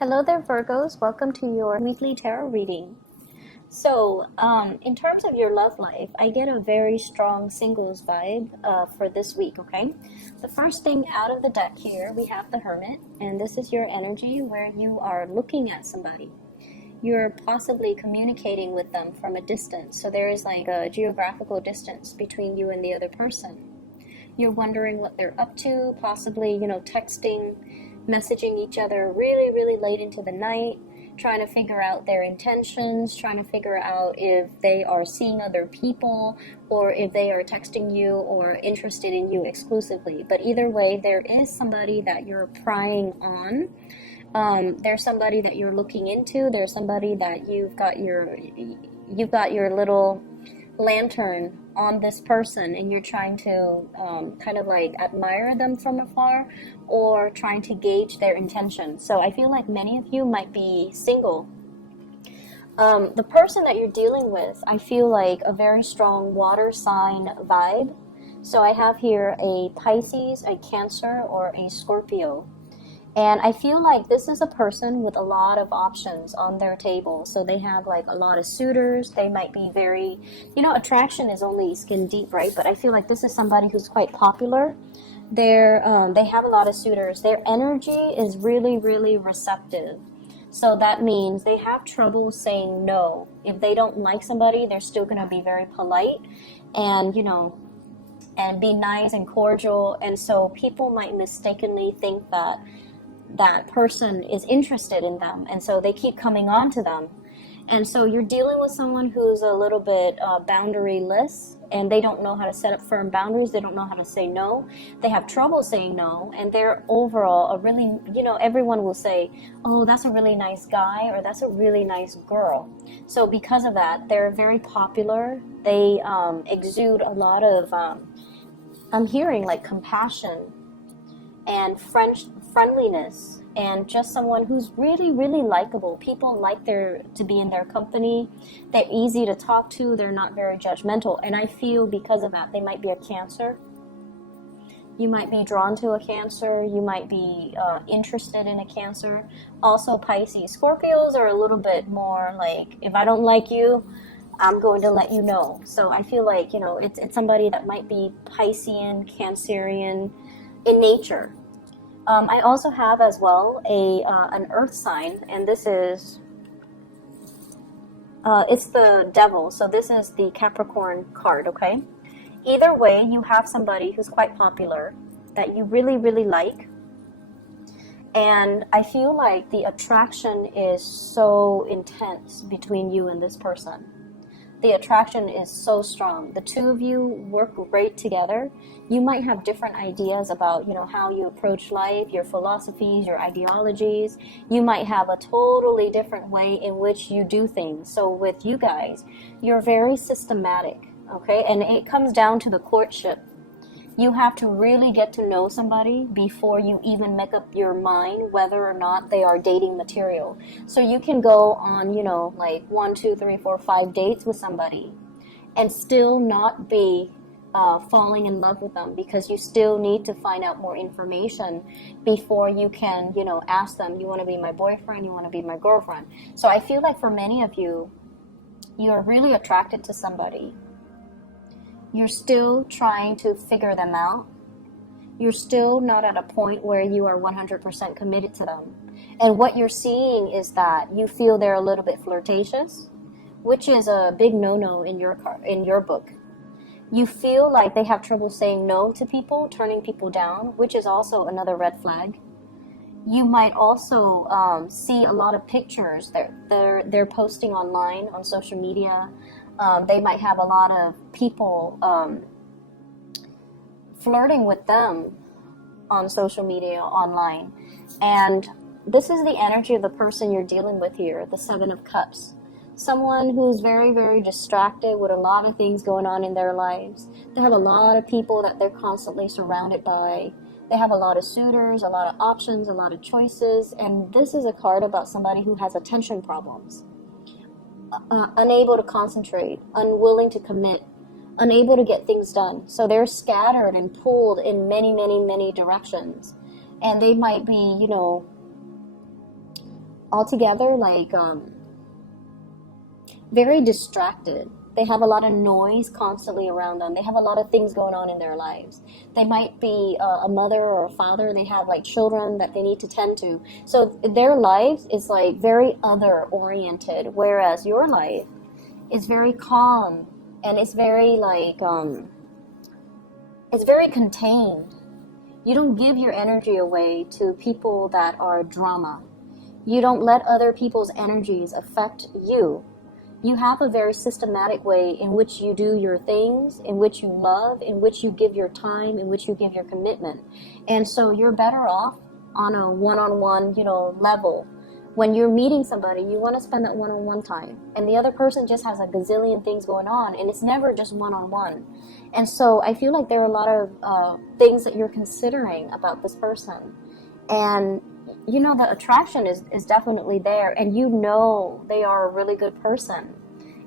Hello there, Virgos. Welcome to your weekly tarot reading. So, in terms of your love life, I get a very strong singles vibe for this week, okay? The first thing out of the deck here, we have the Hermit, and this is your energy where you are looking at somebody. You're possibly communicating with them from a distance, so there is like a geographical distance between you and the other person. You're wondering what they're up to, possibly, texting, messaging each other really, really late into the night, trying to figure out their intentions, trying to figure out if they are seeing other people or if they are texting you or interested in you exclusively. But either way, there is somebody that you're prying on. There's somebody that you're looking into. There's somebody that you've got your little lantern on this person, and you're trying to kind of like admire them from afar or trying to gauge their intention. So I feel like many of you might be single. The person that you're dealing with, I feel like a very strong water sign vibe. So I have here a Pisces, a Cancer, or a Scorpio. And I feel like this is a person with a lot of options on their table. So they have like a lot of suitors. They might be very, attraction is only skin deep, right? But I feel like this is somebody who's quite popular. They have a lot of suitors. Their energy is really, really receptive. So that means they have trouble saying no. If they don't like somebody, they're still going to be very polite and, and be nice and cordial. And so people might mistakenly think that person is interested in them, and so they keep coming on to them. And so you're dealing with someone who's a little bit boundaryless, and they don't know how to set up firm boundaries. They don't know how to say no. They have trouble saying no, and they're overall a really, everyone will say, oh, that's a really nice guy, or that's a really nice girl. So because of that, they're very popular. They exude a lot of, I'm hearing like compassion and friendliness, and just someone who's really, really likable. People like to be in their company. They're easy to talk to. They're not very judgmental. And I feel because of that, they might be a Cancer. You might be drawn to a Cancer. You might be interested in a Cancer. Also Pisces. Scorpios are a little bit more like, if I don't like you, I'm going to let you know. So I feel like, it's somebody that might be Piscean, Cancerian in nature. I also have as well an earth sign, and this is, it's the devil, so this is the Capricorn card, okay? Either way, you have somebody who's quite popular that you really, really like, and I feel like the attraction is so intense between you and this person. The attraction is so strong. The two of you work great together. You might have different ideas about, how you approach life, your philosophies, your ideologies. You might have a totally different way in which you do things. So with you guys, you're very systematic, okay? And it comes down to the courtship. You have to really get to know somebody before you even make up your mind whether or not they are dating material. So you can go on, like 1, 2, 3, 4, 5 dates with somebody and still not be falling in love with them, because you still need to find out more information before you can, ask them, you want to be my boyfriend, you want to be my girlfriend. So I feel like for many of you, you're really attracted to somebody. You're still trying to figure them out. You're still not at a point where you are 100% committed to them. And what you're seeing is that you feel they're a little bit flirtatious, which is a big no-no in your book. You feel like they have trouble saying no to people, turning people down, which is also another red flag. You might also see a lot of pictures that they're posting online on social media. They might have a lot of people flirting with them on social media, online. And this is the energy of the person you're dealing with here, the Seven of Cups. Someone who's very, very distracted with a lot of things going on in their lives. They have a lot of people that they're constantly surrounded by. They have a lot of suitors, a lot of options, a lot of choices. And this is a card about somebody who has attention problems. Unable to concentrate, unwilling to commit, unable to get things done. So they're scattered and pulled in many, many, many directions. And they might be, altogether like very distracted. They have a lot of noise constantly around them. They have a lot of things going on in their lives. They might be a mother or a father. They have like children that they need to tend to. So their life is like very other oriented, whereas your life is very calm and it's very like it's very contained. You don't give your energy away to people that are drama. You don't let other people's energies affect you. You have a very systematic way in which you do your things, in which you love, in which you give your time, in which you give your commitment. And so you're better off on a one-on-one, level. When you're meeting somebody, you want to spend that one-on-one time. And the other person just has a gazillion things going on, and it's never just one-on-one. And so I feel like there are a lot of things that you're considering about this person. And the attraction is definitely there, and they are a really good person.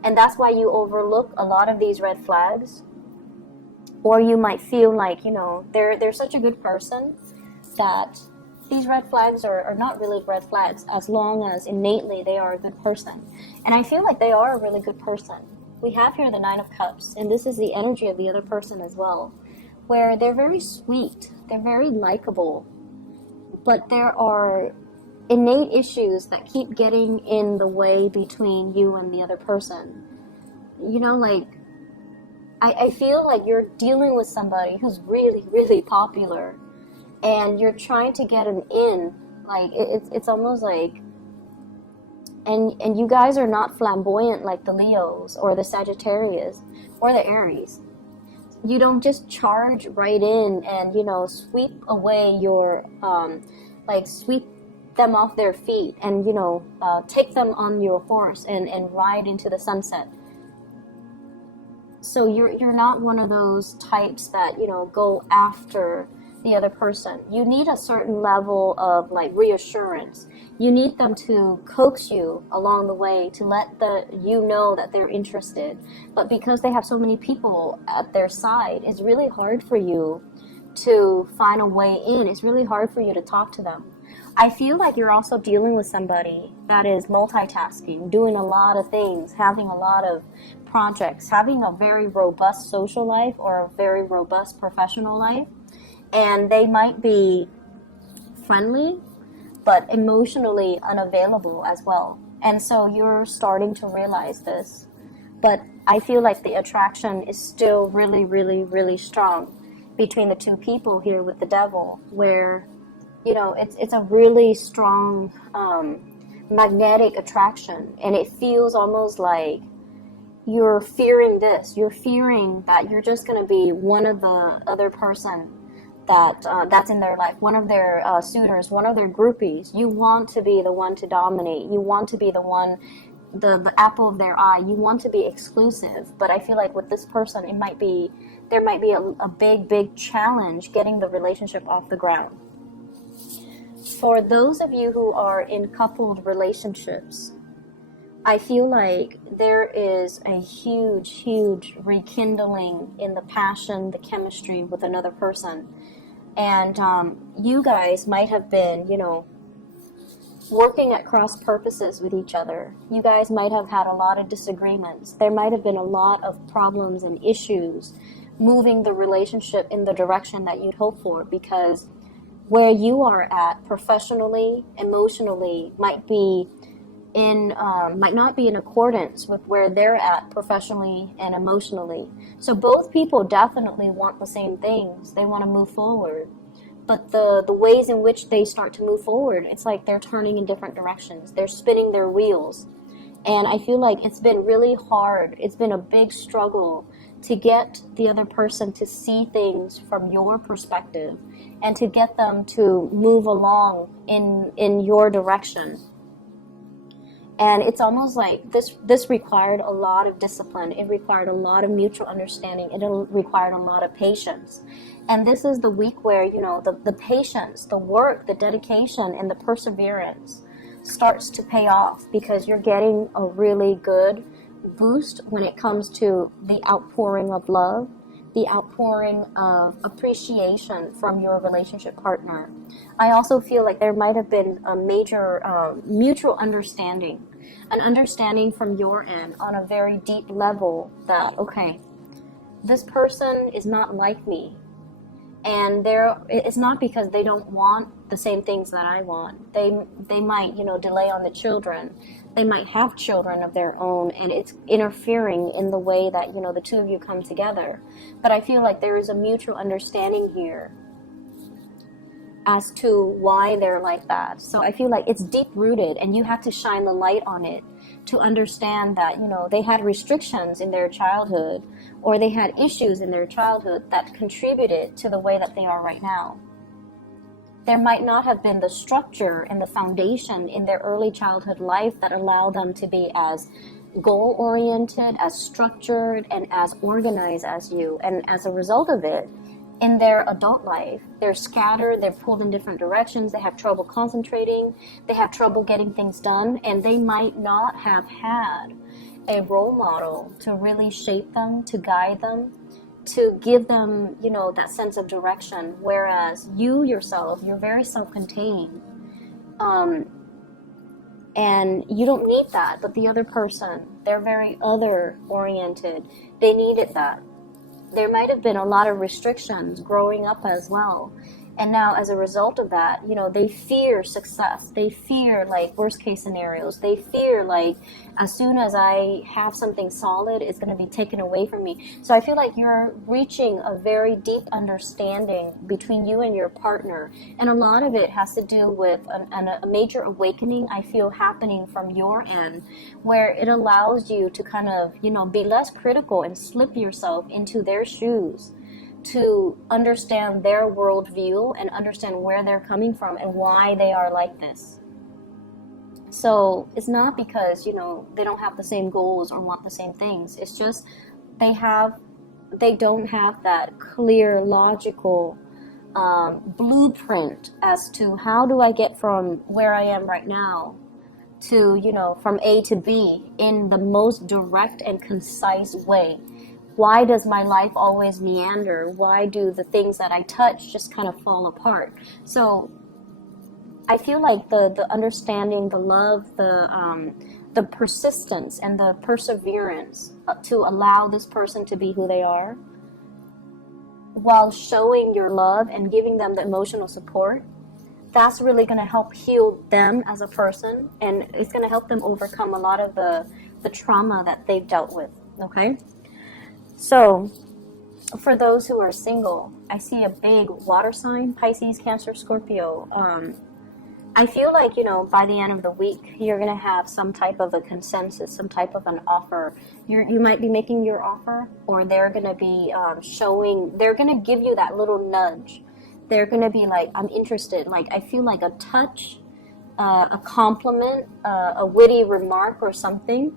And that's why you overlook a lot of these red flags. Or you might feel like, they're such a good person that these red flags are not really red flags as long as innately they are a good person. And I feel like they are a really good person. We have here the Nine of Cups, and this is the energy of the other person as well, where they're very sweet, they're very likable, but there are innate issues that keep getting in the way between you and the other person. I feel like you're dealing with somebody who's really, really popular, and you're trying to get an in. Like, it's almost like, and you guys are not flamboyant like the Leos or the Sagittarius or the Aries. You don't just charge right in and, sweep away your, sweep them off their feet and, take them on your horse and ride into the sunset. So you're not one of those types that, go after the other person. You need a certain level of reassurance. You need them to coax you along the way to let know that they're interested. But because they have so many people at their side, it's really hard for you to find a way in. It's really hard for you to talk to them. I feel like you're also dealing with somebody that is multitasking, doing a lot of things, having a lot of projects, having a very robust social life or a very robust professional life. And they might be friendly, but emotionally unavailable as well. And so you're starting to realize this. But I feel like the attraction is still really, really, really strong between the two people here with the devil, where, it's a really strong magnetic attraction. And it feels almost like you're fearing this. You're fearing that you're just going to be one of the other person that's in their life, one of their suitors, one of their groupies. You want to be the one to dominate. You want to be the one, the apple of their eye. You want to be exclusive. But I feel like with this person, there might be a big challenge getting the relationship off the ground. For those of you who are in coupled relationships, I feel like there is a huge rekindling in the passion, the chemistry with another person. And you guys might have been, working at cross purposes with each other. You guys might have had a lot of disagreements. There might have been a lot of problems and issues moving the relationship in the direction that you'd hope for, because where you are at professionally, emotionally, might not be in accordance with where they're at professionally and emotionally. So both people definitely want the same things. They want to move forward. But the ways in which they start to move forward, it's like they're turning in different directions. They're spinning their wheels. And I feel like it's been really hard. It's been a big struggle to get the other person to see things from your perspective and to get them to move along in your direction. And it's almost like this required a lot of discipline. It required a lot of mutual understanding. It required a lot of patience. And this is the week where, the patience, the work, the dedication, and the perseverance starts to pay off, because you're getting a really good boost when it comes to the outpouring of love, the outpouring of appreciation from your relationship partner. I also feel like there might have been a major mutual understanding, an understanding from your end on a very deep level that, okay, this person is not like me. And it's not because they don't want the same things that I want. They might, delay on the children. They might have children of their own, and it's interfering in the way that, the two of you come together. But I feel like there is a mutual understanding here as to why they're like that. So I feel like it's deep rooted, and you have to shine the light on it to understand that, they had restrictions in their childhood, or they had issues in their childhood that contributed to the way that they are right now. There might not have been the structure and the foundation in their early childhood life that allow them to be as goal-oriented, as structured, and as organized as you. And as a result of it, in their adult life, they're scattered, they're pulled in different directions, they have trouble concentrating, they have trouble getting things done, and they might not have had a role model to really shape them, to guide them, to give them, that sense of direction. Whereas you yourself, you're very self-contained. And you don't need that, but the other person, they're very other-oriented. They needed that. There might have been a lot of restrictions growing up as well. And now as a result of that, they fear success. They fear worst case scenarios. They fear as soon as I have something solid, it's going to be taken away from me. So I feel like you're reaching a very deep understanding between you and your partner. And a lot of it has to do with a major awakening I feel happening from your end, where it allows you to kind of, be less critical and slip yourself into their shoes, to understand their worldview and understand where they're coming from and why they are like this. So it's not because, they don't have the same goals or want the same things. It's just they don't have that clear, logical blueprint as to how do I get from where I am right now to, from A to B in the most direct and concise way. Why does my life always meander? Why do the things that I touch just kind of fall apart? So I feel like the understanding, the love, the persistence and the perseverance to allow this person to be who they are, while showing your love and giving them the emotional support, that's really going to help heal them as a person, and it's going to help them overcome a lot of the trauma that they've dealt with, okay? So, for those who are single, I see a big water sign, Pisces, Cancer, Scorpio. I feel like, by the end of the week, you're going to have some type of a consensus, some type of an offer. You might be making your offer, or they're going to be they're going to give you that little nudge. They're going to be like, I'm interested. I feel like a touch, a compliment, a witty remark or something.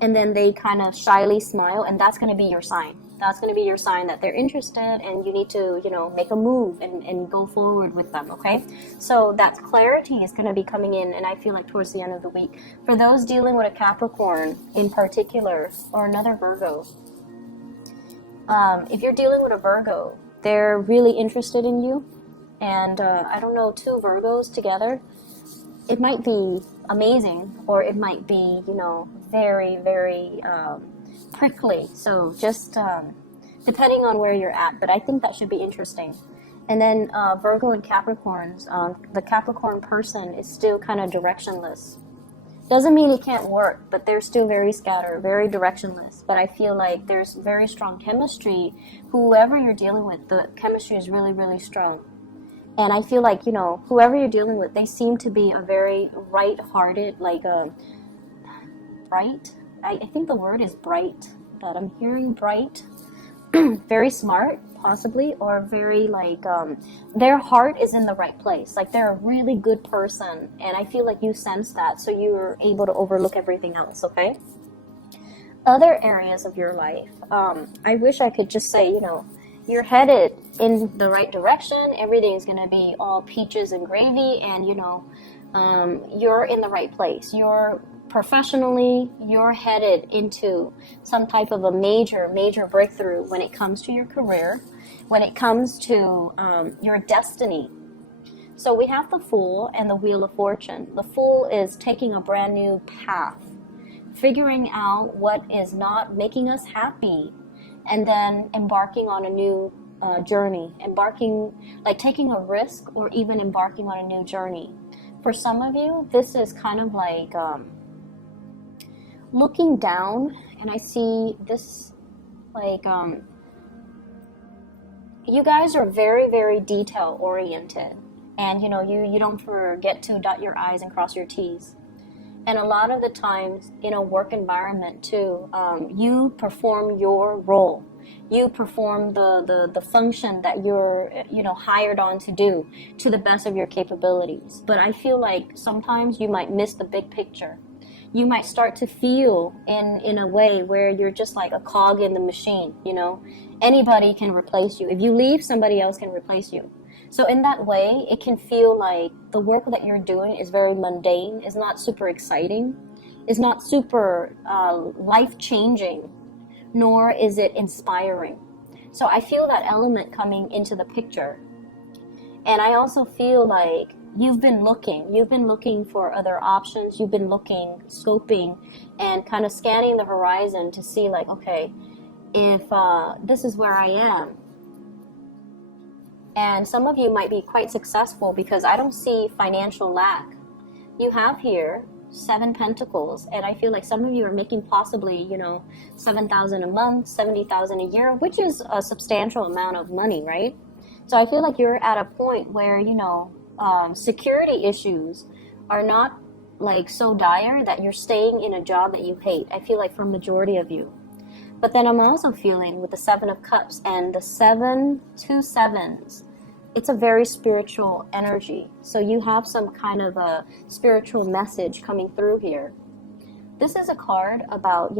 And then they kind of shyly smile, and that's going to be your sign. That's going to be your sign that they're interested, and you need to, make a move and go forward with them, okay? So that clarity is going to be coming in, and I feel like towards the end of the week. For those dealing with a Capricorn in particular, or another Virgo, if you're dealing with a Virgo, they're really interested in you. And I don't know, two Virgos together, it might be amazing, or it might be, very, very prickly. So just depending on where you're at, but I think that should be interesting. And then Virgo and Capricorns, the Capricorn person is still kind of directionless. Doesn't mean it can't work, but they're still very scattered, very directionless. But I feel like there's very strong chemistry. Whoever you're dealing with, the chemistry is really, really strong. And I feel like, whoever you're dealing with, they seem to be a very right-hearted, bright. I think the word is bright, but I'm hearing bright. Very smart, possibly, or very their heart is in the right place. They're a really good person, and I feel like you sense that, so you're able to overlook everything else, okay? Other areas of your life, I wish I could just say, you're headed in the right direction. Everything is going to be all peaches and gravy, and you're in the right place. You're professionally, you're headed into some type of a major breakthrough when it comes to your career, when it comes to your destiny. So we have the Fool and the Wheel of Fortune. The Fool is taking a brand new path, figuring out what is not making us happy, and then embarking on a new journey, taking a risk or even embarking on a new journey. For some of you, this is kind of like looking down, and I see this like you guys are very detail oriented, and you don't forget to dot your I's and cross your T's. And a lot of the times in a work environment too, you perform your role. You perform the function that you're hired on to do to the best of your capabilities. But I feel like sometimes you might miss the big picture. You might start to feel in a way where you're just like a cog in the machine. Anybody can replace you. If you leave, somebody else can replace you. So in that way, it can feel like the work that you're doing is very mundane, is not super exciting, is not super life-changing, nor is it inspiring. So I feel that element coming into the picture. And I also feel like you've been looking for other options. You've been looking, scoping, and kind of scanning the horizon to see like, okay, if this is where I am. And some of you might be quite successful because I don't see financial lack. You have here 7 Pentacles, and I feel like some of you are making possibly, $7,000 a month, $70,000 a year, which is a substantial amount of money, right? So I feel like you're at a point where, security issues are not like so dire that you're staying in a job that you hate. I feel like for majority of you. But then I'm also feeling with the 7 of Cups and the 7, 2 sevens, it's a very spiritual energy. So you have some kind of a spiritual message coming through here. This is a card about,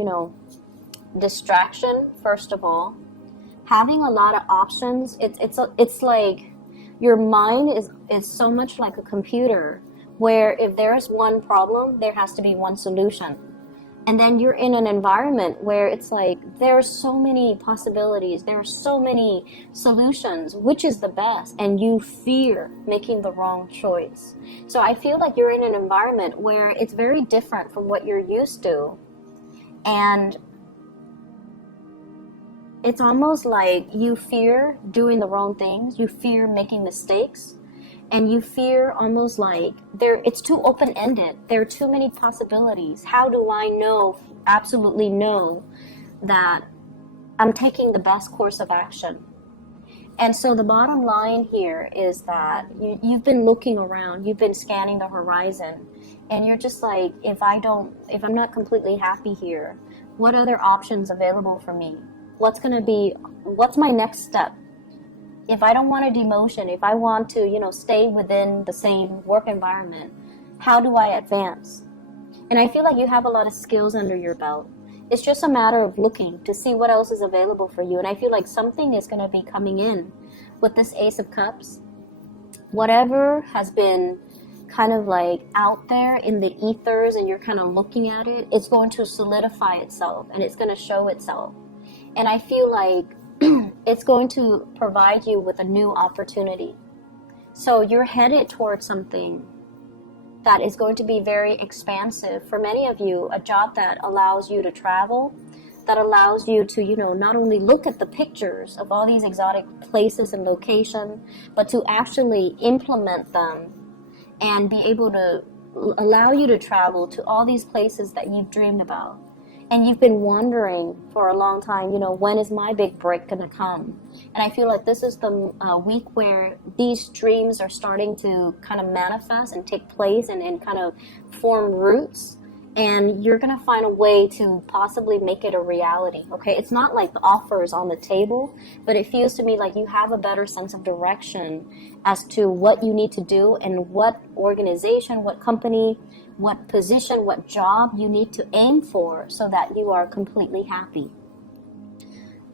distraction, first of all. Having a lot of options. It's like your mind is so much like a computer where if there's one problem, there has to be one solution. And then you're in an environment where it's like there are so many possibilities, there are so many solutions, which is the best, and you fear making the wrong choice. So I feel like you're in an environment where it's very different from what you're used to, and it's almost like you fear doing the wrong things, you fear making mistakes, and you fear almost like it's too open-ended. There are too many possibilities. How do I absolutely know that I'm taking the best course of action? And so the bottom line here is that you've been looking around, you've been scanning the horizon, and you're just like, if I'm not completely happy here, what other options available for me? What's my next step? If I don't want a demotion, if I want to, stay within the same work environment, how do I advance? And I feel like you have a lot of skills under your belt. It's just a matter of looking to see what else is available for you. And I feel like something is going to be coming in with this Ace of Cups. Whatever has been kind of like out there in the ethers and you're kind of looking at it, it's going to solidify itself and it's going to show itself. And I feel like it's going to provide you with a new opportunity. So you're headed towards something that is going to be very expansive. For many of you, a job that allows you to travel, that allows you to, not only look at the pictures of all these exotic places and locations, but to actually implement them and be able to allow you to travel to all these places that you've dreamed about. And you've been wondering for a long time, when is my big break going to come? And I feel like this is the week where these dreams are starting to kind of manifest and take place and kind of form roots. And you're going to find a way to possibly make it a reality, okay? It's not like the offer is on the table, but it feels to me like you have a better sense of direction as to what you need to do and what organization, what company, what position, what job you need to aim for so that you are completely happy.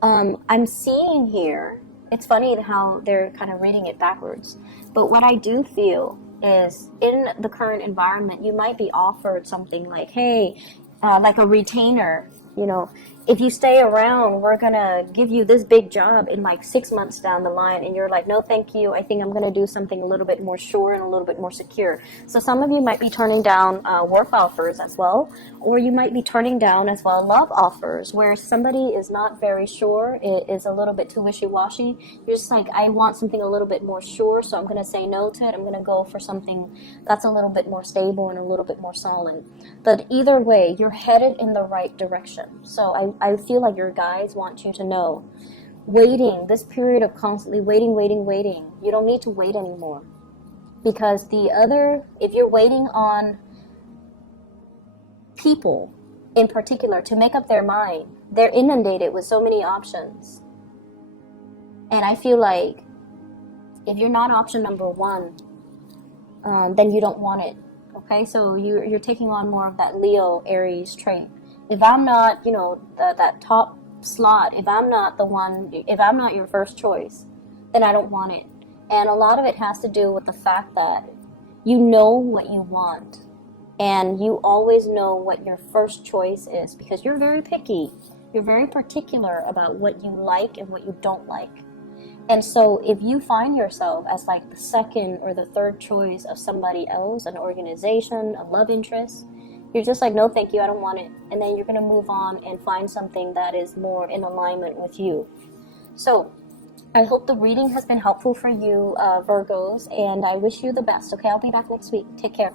I'm seeing here, it's funny how they're kind of reading it backwards, but what I do feel is in the current environment, you might be offered something like, hey, like a retainer, you know, if you stay around, we're gonna give you this big job in like 6 months down the line, and you're like, no thank you, I think I'm gonna do something a little bit more sure and a little bit more secure. So some of you might be turning down work offers as well, or you might be turning down as well love offers where somebody is not very sure, it is a little bit too wishy-washy. You're just like, I want something a little bit more sure, so I'm gonna say no to it. I'm gonna go for something that's a little bit more stable and a little bit more solid. But either way, you're headed in the right direction. So I feel like your guides want you to know, waiting, this period of constantly waiting, you don't need to wait anymore. Because if you're waiting on people in particular to make up their mind, they're inundated with so many options. And I feel like if you're not option number one, then you don't want it. Okay, so you're taking on more of that Leo Aries trait. If I'm not, that top slot, if I'm not your first choice, then I don't want it. And a lot of it has to do with the fact that you know what you want, and you always know what your first choice is, because you're very picky. You're very particular about what you like and what you don't like. And so if you find yourself as like the second or the third choice of somebody else, an organization, a love interest, you're just like, no thank you, I don't want it. And then you're going to move on and find something that is more in alignment with you. So I hope the reading has been helpful for you, Virgos, and I wish you the best. Okay, I'll be back next week. Take care.